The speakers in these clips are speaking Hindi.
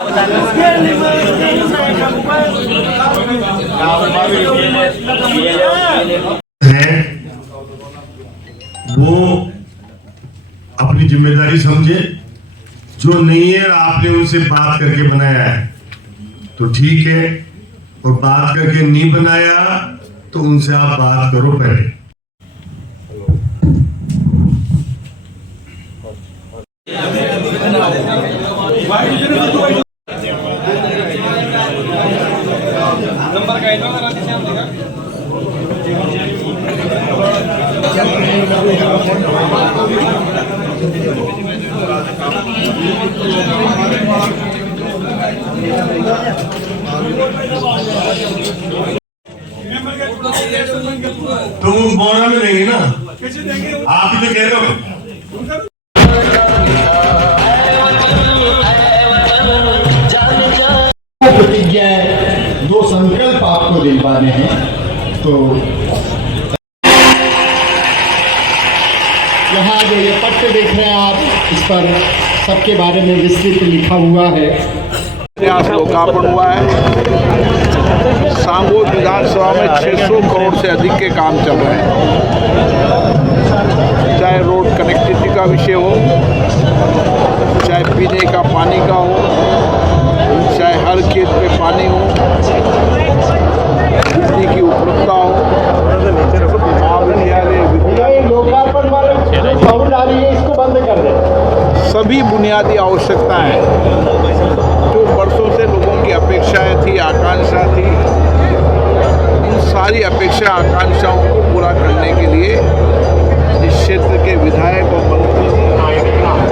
है वो अपनी जिम्मेदारी समझे। जो नहीं है आपने उनसे बात करके बनाया है तो ठीक है, और बात करके नहीं बनाया तो उनसे आप बात करो पहले। तुम बोरा में देंगे ना, आप ही तो कह रहे हो। प्रतिज्ञाएं, दो संकल्प आपको दिलवाने हैं। तो यहाँ जो ये पत्र देख रहे हैं आप, इस पर सबके बारे में विस्तृत लिखा हुआ है। लोकार्पण हुआ है। सांगोद विधानसभा में 600 करोड़ से अधिक के काम चल रहे हैं। चाहे रोड कनेक्टिविटी का विषय हो, चाहे पीने का पानी का हो, चाहे हर खेत पे पानी हो, बिजली की उपलब्धता हो, महाविद्यालय, लोकार्पण वाले साउंड आ रही है, इसको बंद कर दें। सभी बुनियादी आवश्यकताएं जो वर्षों से लोगों की अपेक्षाएं थी, आकांक्षा थी, उन सारी अपेक्षा आकांक्षाओं को पूरा करने के लिए इस क्षेत्र के विधायक और मंत्री,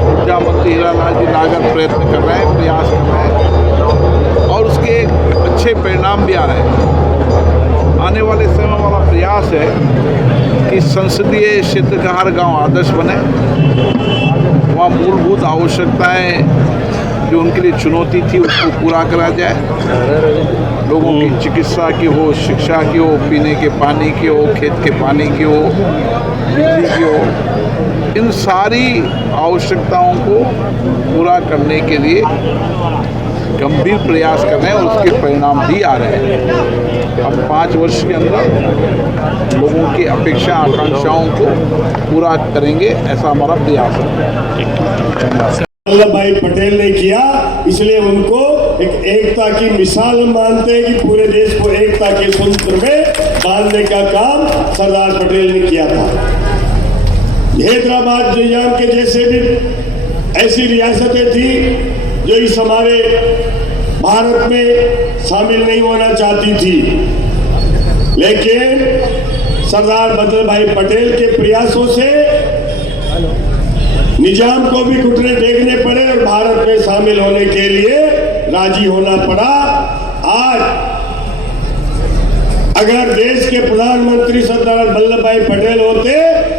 ऊर्जा मंत्री हीरालाल जी नागर प्रयत्न कर रहे हैं, प्रयास कर रहे हैं, और उसके अच्छे परिणाम भी आ रहे हैं। आने वाले समय वाला प्रयास है कि संसदीय क्षेत्र का हर गांव आदर्श बने। वहाँ मूलभूत आवश्यकताएं जो उनके लिए चुनौती थी उसको पूरा करा जाए। लोगों की चिकित्सा की हो, शिक्षा की हो, पीने के पानी की हो, खेत के पानी की हो, बिजली की हो, इन सारी आवश्यकताओं को पूरा करने के लिए गंभीर प्रयास कर रहे हैं और उसके परिणाम भी आ रहे हैं। अब 5 वर्ष के अंदर लोगों की अपेक्षा आकांक्षाओं को पूरा करेंगे, ऐसा हमारा प्रयास है। वल्लभ भाई पटेल ने किया, इसलिए उनको एक एकता की मिसाल मानते हैं कि पूरे देश को एकता के सूत्र में बांधने का काम सरदार पटेल ने किया था। हैदराबाद निजाम के जैसे भी ऐसी रियासतें थी जो इस हमारे भारत में शामिल नहीं होना चाहती थी, लेकिन सरदार वल्लभ भाई पटेल के प्रयासों से निजाम को भी घुटने टेकने पड़े और भारत में शामिल होने के लिए राजी होना पड़ा। आज अगर देश के प्रधानमंत्री सरदार वल्लभ भाई पटेल होते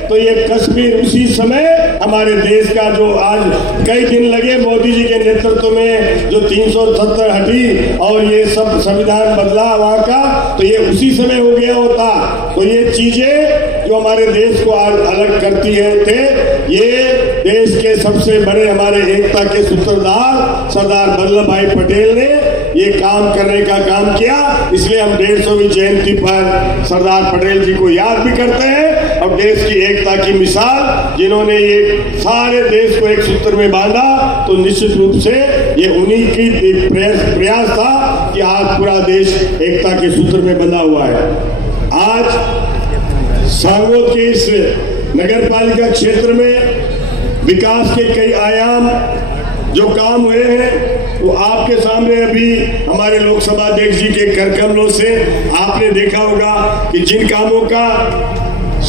तो ये कश्मीर उसी समय हमारे देश का, जो आज कई दिन लगे मोदी जी के नेतृत्व में जो 370 हटी और ये सब संविधान बदला वहां का, तो ये उसी समय हो गया होता। तो ये चीजें जो हमारे देश को आज अलग करती है थे, ये देश के सबसे बड़े हमारे एकता के सूत्रधार सरदार वल्लभ भाई पटेल ने ये काम करने का काम किया। इसलिए हम 150वीं जयंती पर सरदार पटेल जी को याद भी करते हैं और देश की एकता की मिसाल जिन्होंने ये सारे देश को एक सूत्र में बांधा, तो निश्चित रूप से ये उन्हीं की प्रयास था कि आज पूरा देश एकता के सूत्र में बंधा हुआ है। आज सांगोद के इस नगर पालिका क्षेत्र में विकास के कई आयाम जो काम हुए हैं वो आपके सामने अभी हमारे लोकसभा अध्यक्ष जी के करकमलों से आपने देखा होगा कि जिन कामों का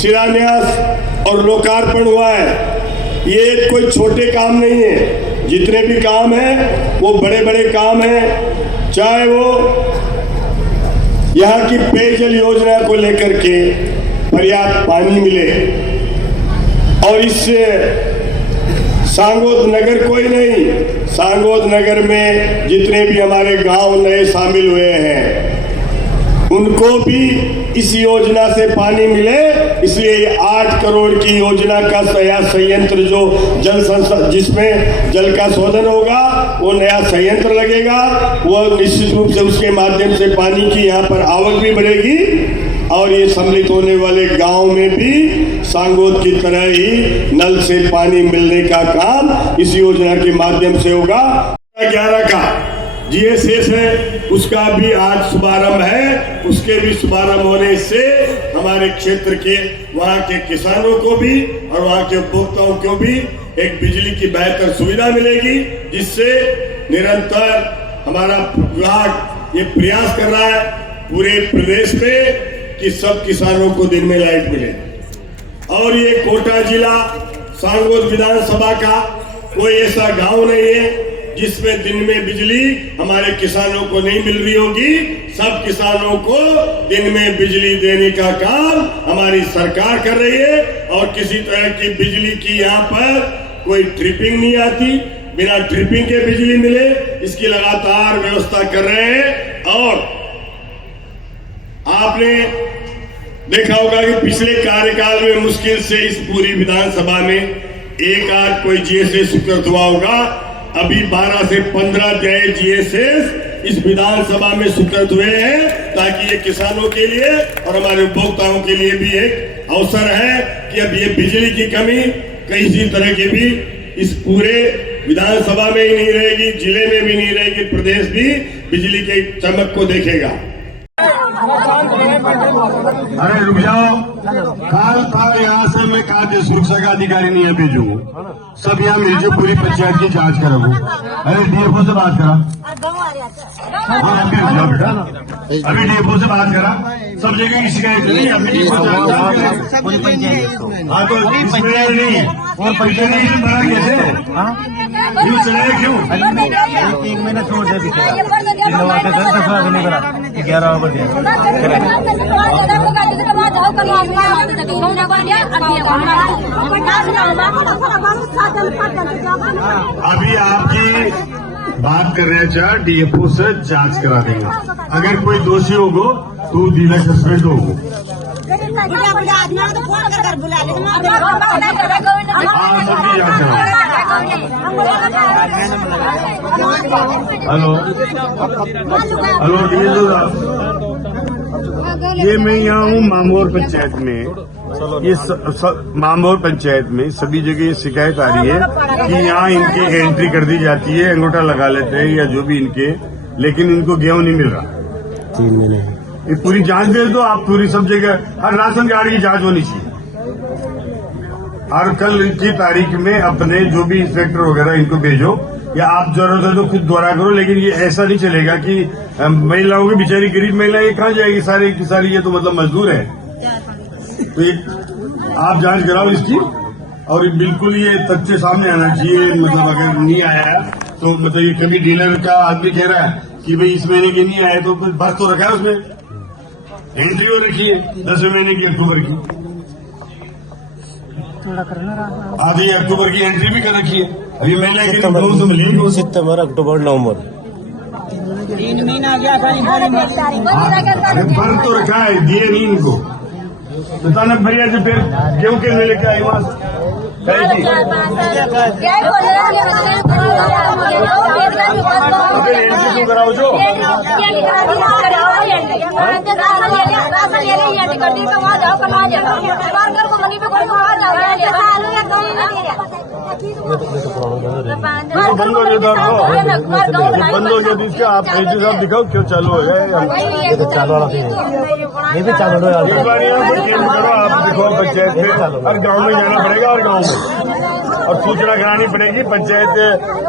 शिलान्यास और लोकार्पण हुआ है, ये कोई छोटे काम नहीं है। जितने भी काम हैं वो बड़े बड़े काम हैं, चाहे वो यहाँ की पेयजल योजना को लेकर के पर्याप्त पानी मिले, और इससे सांगोद नगर कोई नहीं, सांगोद नगर में जितने भी हमारे गांव नए शामिल हुए हैं, उनको भी इस योजना से पानी मिले, इसलिए ये 8 करोड़ की योजना का नया संयंत्र जो जिसमें जल का शोधन होगा, वो नया संयंत्र लगेगा, वो निश्चित रूप से उसके माध्यम से पानी की यहाँ पर आवक भी बढ़ेगी और ये सम्मिलित होने वाले गांव में भी सांगोद की तरह ही नल से पानी मिलने का काम इस योजना के माध्यम से होगा। 11 का GSS है, उसका भी आज शुभारंभ है। उसके भी शुभारंभ होने से हमारे क्षेत्र के वहाँ के किसानों को भी और वहाँ के उपभोक्ताओं को भी एक बिजली की बेहतर सुविधा मिलेगी, जिससे निरंतर हमारा विभाग ये प्रयास कर रहा है पूरे प्रदेश में कि सब किसानों को दिन में लाइट मिले। और ये कोटा जिला सांगोद विधानसभा का कोई ऐसा गांव नहीं है जिसमें दिन में बिजली हमारे किसानों को नहीं मिल रही होगी। सब किसानों को दिन में बिजली देने का काम हमारी सरकार कर रही है और किसी तरह की बिजली की यहाँ पर कोई ट्रिपिंग नहीं आती। बिना ट्रिपिंग के बिजली मिले इसकी लगातार व्यवस्था कर रहे हैं। और आपने देखा होगा कि पिछले कार्यकाल में मुश्किल से इस पूरी विधानसभा में एक आध कोई GSS स्वीकृत हुआ होगा। अभी 12 से 15 नए GSS इस विधानसभा में स्वीकृत हुए हैं, ताकि ये किसानों के लिए और हमारे उपभोक्ताओं के लिए भी एक अवसर है कि अब ये बिजली की कमी किसी तरह की भी इस पूरे विधानसभा में ही नहीं रहेगी, जिले में भी नहीं रहेगी, प्रदेश भी बिजली के चमक को देखेगा। अरे रुक जाओ, कल था यहाँ से मैं खाद्य सुरक्षा का अधिकारी नहीं है भेजू, सब यहाँ मिलकर पूरी पंचायत की जांच करोगे। अरे DFO से बात करा, हाँ अभी रुक जाओ बेटा, अभी DFO से बात करा, सब जगह की शिकायत नहीं, अभी पूरी पंचायत। हाँ तो इसमें नहीं और पैसे नहीं बना कैसे क्यों चलेगा, क्यों 1 महीना छोड़ दे 11 बजे अभी आपकी बात कर रहे हैं, चाहे DFO से जांच करा देंगे। अगर कोई दोषी होगो तो दिन सस्पेंड होगो। हेलो ये मैं यहाँ हूँ मामोर पंचायत में। ये मामोर पंचायत में सभी जगह ये शिकायत आ रही है कि यहाँ इनके एंट्री कर दी जाती है, अंगूठा लगा लेते हैं या जो भी इनके, लेकिन इनको गेहूं नहीं मिल रहा। 3 महीने ये पूरी जांच भेज दो आप, पूरी सब जगह हर राशन कार्ड की जांच होनी चाहिए। और कल की तारीख में अपने जो भी इंस्पेक्टर वगैरह इनको भेजो, या आप जरूरत है तो खुद द्वारा करो, लेकिन ये ऐसा नहीं चलेगा कि महिलाओं की बेचारी गरीब महिला ये कहाँ जाएगी, सारी की सारी ये तो मतलब मजदूर है। तो ये आप जांच कराओ इसकी, और बिल्कुल ये तथ्य सामने आना चाहिए। मतलब अगर नहीं आया है तो मतलब ये कभी डीलर का आदमी कह रहा है कि भाई इस महीने के नहीं आए, तो कुछ बस तो रखा है उसमें, एंट्री हो रखी है 10वें महीने की अक्टूबर की, आधी अक्टूबर की एंट्री भी कर रखी है। अभी महीने की तो मिलेगी सितंबर, अक्टूबर, नवंबर 3 महीना गया था। अरे भर तो रखा है, दिए नहीं इनको। बताना भैया जो फिर गेहूं के मेले के आई वहां कराओ जो बंद हो गया, बंद हो गया। इसका आप साहब दिखाओ क्यों चालू हो जाए। ये तो चालू वाला ये भी चालू हो एक बार करो आप, दिखाओ पंचायत में, हर गांव में जाना पड़ेगा, और गांव में और सूचना करानी पड़ेगी पंचायत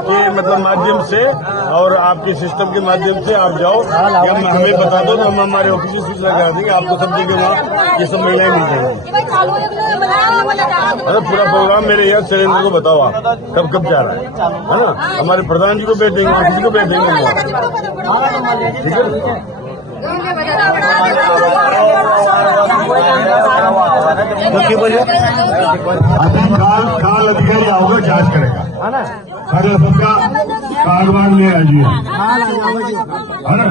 के मतलब माध्यम से, और आपके सिस्टम के माध्यम से आप जाओ या हमें बता दो तो हम हमारे ऑफिस में सूचना करा देंगे आपको। सब जगह वहाँ ये सब महिलाएं मिल जाएंगी। अरे पूरा प्रोग्राम मेरे यहाँ सुरेंद्र को बताओ आप कब कब जा रहा है ना, हमारे प्रधान जी को भेज देंगे, किसी को भेज देंगे, ठीक है। अभी काल अधिकारी आओगे जांच करेगा, अगर सबका कार्ड वार्ड ले आइए, है ना।